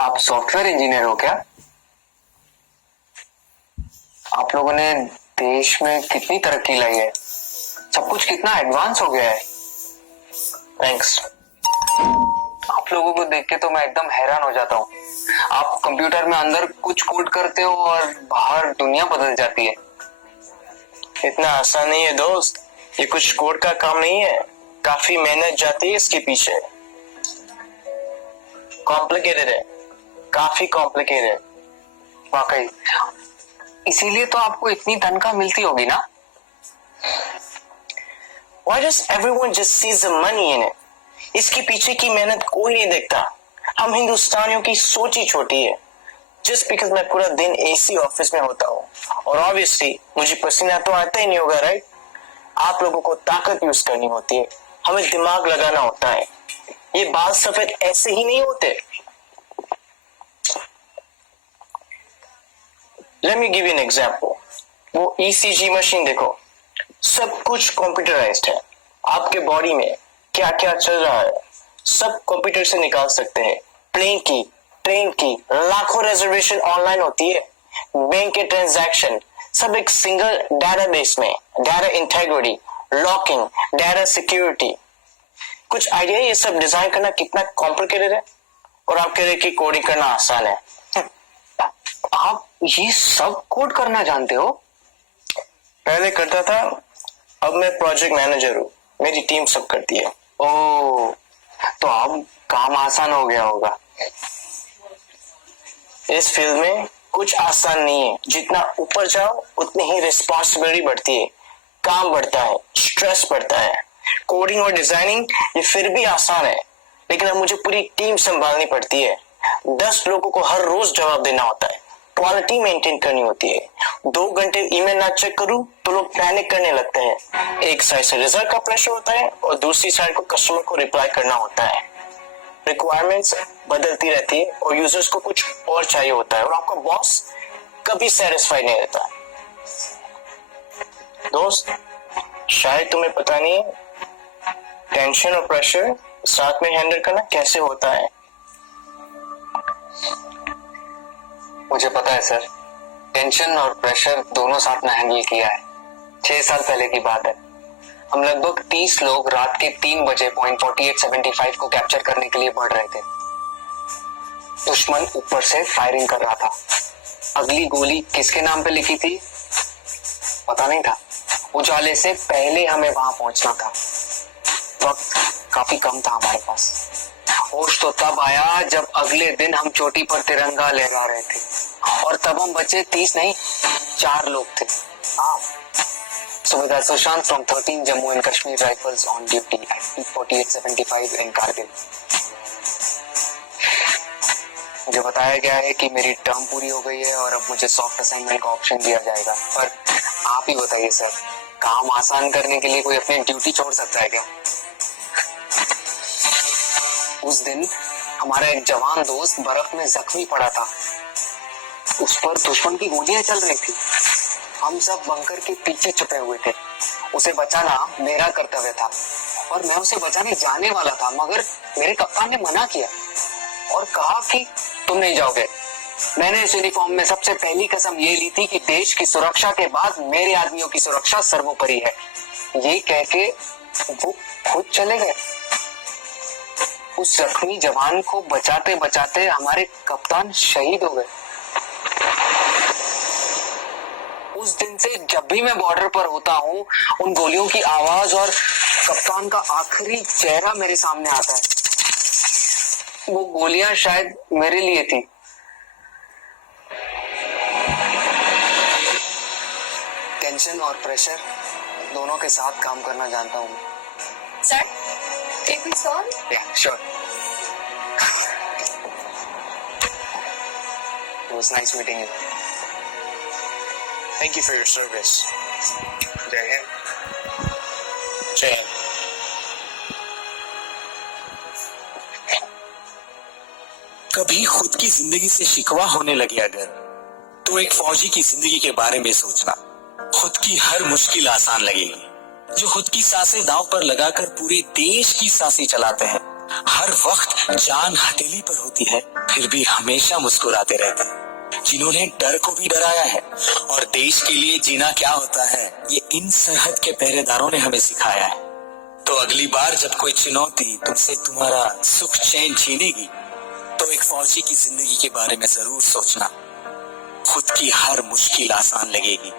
आप software engineer हो क्या? आप लोगों ने देश में कितनी तरक्की लाई है, सब कुछ कितना एडवांस हो गया है। थैंक्स। आप लोगों को देख के तो मैं एकदम हैरान हो जाता हूँ। आप कंप्यूटर में अंदर कुछ कोड करते हो और बाहर दुनिया बदल जाती है। इतना आसान नहीं है दोस्त, ये कुछ कोड का काम नहीं है, काफी मेहनत जाती है इसके पीछे। कॉम्प्लिकेटेड है, काफी कॉम्प्लिकेटेड। वाकई, इसीलिए तो आपको इतनी तनख्वाह मिलती होगी ना? Why does everyone just sees the money in it? इसके पीछे की मेहनत कोई नहीं देखता। हम हिंदुस्तानियों की सोच ही छोटी है। Just because मैं पूरा दिन एसी ऑफिस में होता हूँ और ऑब्वियसली मुझे पसीना तो आता ही नहीं होगा, राइट? आप लोगों को ताकत यूज करनी होती है, हमें दिमाग लगाना होता है। ये बाल सफेद ऐसे ही नहीं होते। Let me give you an example. वो ECG मशीन देखो, सब कुछ कंप्यूटराइज्ड है। आपके बॉडी में क्या क्या चल रहा है सब कंप्यूटर से निकाल सकते हैं। प्लेन की, ट्रेन की, लाखों रिजर्वेशन ऑनलाइन होती है। बैंक के ट्रांजैक्शन सब एक सिंगल डेटाबेस में। Data integrity, locking, data security. कुछ आइडिया ये सब डिजाइन करना कितना कॉम्प्लिकेटेड है? और आप कह रहे कि कोडिंग करना आसान है। आप ये सब कोड करना जानते हो? पहले करता था, अब मैं प्रोजेक्ट मैनेजर हूँ, मेरी टीम सब करती है। ओह, तो अब काम आसान हो गया होगा। इस फील्ड में कुछ आसान नहीं है, जितना ऊपर जाओ उतनी ही रिस्पॉन्सिबिलिटी बढ़ती है, काम बढ़ता है, स्ट्रेस बढ़ता है। कोडिंग और डिजाइनिंग ये फिर भी आसान है, लेकिन अब मुझे पूरी टीम संभालनी पड़ती है। 10 लोगों को हर रोज जवाब देना होता है, क्वालिटी मेंटेन करनी होती है। 2 घंटे ईमेल ना चेक करूं तो लोग पैनिक करने लगते हैं। एक साइड से रिजल्ट का प्रेशर होता है और दूसरी साइड को कस्टमर को रिप्लाई करना होता है। रिक्वायरमेंट्स बदलती रहती है और यूजर्स को कुछ और चाहिए होता है और आपका बॉस कभी सेटिस्फाई नहीं रहता। दोस्त, शायद तुम्हें पता नहीं है टेंशन और प्रेशर साथ में हैंडल करना कैसे होता है। मुझे पता है सर, टेंशन और प्रेशर दोनों साथ में हैंडल किया है। 6 साल पहले की बात है। हम लगभग 30 लोग रात के 3 बजे पॉइंट 4875 को कैप्चर करने के लिए बढ़ रहे थे। दुश्मन ऊपर से फायरिंग कर रहा था। अगली गोली किसके नाम पे लिखी थी पता नहीं था। उजाले से पहले हमें वहां पहुंचना था। वक्त काफी कम था हमारे पास। होश तो तब आया जब अगले दिन हम चोटी पर तिरंगा लहरा रहे थे और तब हम बचे 30 नहीं 4 लोग थे। हाँ, सुबेदार Sushant from 13 Jammu and Kashmir rifles on duty at 4875 in Kargil. मुझे बताया गया है कि मेरी टर्म पूरी हो गई है और अब मुझे सॉफ्ट असाइनमेंट का ऑप्शन दिया जाएगा। पर आप ही बताइए सर, काम आसान करने के लिए कोई अपनी ड्यूटी छोड़ सकता है क्या? उस दिन हमारा एक जवान दोस्त बर्फ में जख्मी पड़ा था। उस पर दुश्मन की गोलियां चल रही थी। हम सब बंकर के पीछे छुपे हुए थे। उसे बचाना मेरा कर्तव्य था और मैं उसे बचाने जाने वाला था, मगर मेरे कप्तान ने मना किया और कहा कि तुम नहीं जाओगे। मैंने इस यूनिफॉर्म में सबसे पहली कसम ये ली थी कि देश की सुरक्षा के बाद मेरे आदमियों की सुरक्षा सर्वोपरि है। ये कह के वो खुद चले गए। उस जख्मी जवान को बचाते बचाते हमारे कप्तान शहीद हो गए। उस दिन से जब भी मैं बॉर्डर पर होता हूँ, उन गोलियों की आवाज और कप्तान का आखिरी चेहरा मेरे सामने आता है। वो गोलियां शायद मेरे लिए थी। टेंशन और प्रेशर दोनों के साथ काम करना जानता हूँ। Sir, take this on. Yeah, sure. It was nice meeting you. Thank you for your service. Jai Hind. जय हिंद। कभी खुद की जिंदगी से शिकवा होने लगे अगर, तो एक फौजी की जिंदगी के बारे में सोचना। खुद की हर मुश्किल आसान लगेगी। जो खुद की सांसें दांव पर लगाकर पूरे देश की सांसें चलाते हैं, हर वक्त जान हथेली पर होती है, फिर भी हमेशा मुस्कुराते रहते हैं, जिन्होंने डर को भी डराया है और देश के लिए जीना क्या होता है ये इन सरहद के पहरेदारों ने हमें सिखाया है। तो अगली बार जब कोई चुनौती तुमसे तुम्हारा सुख चैन छीनेगी, तो एक फौजी की जिंदगी के बारे में जरूर सोचना। खुद की हर मुश्किल आसान लगेगी,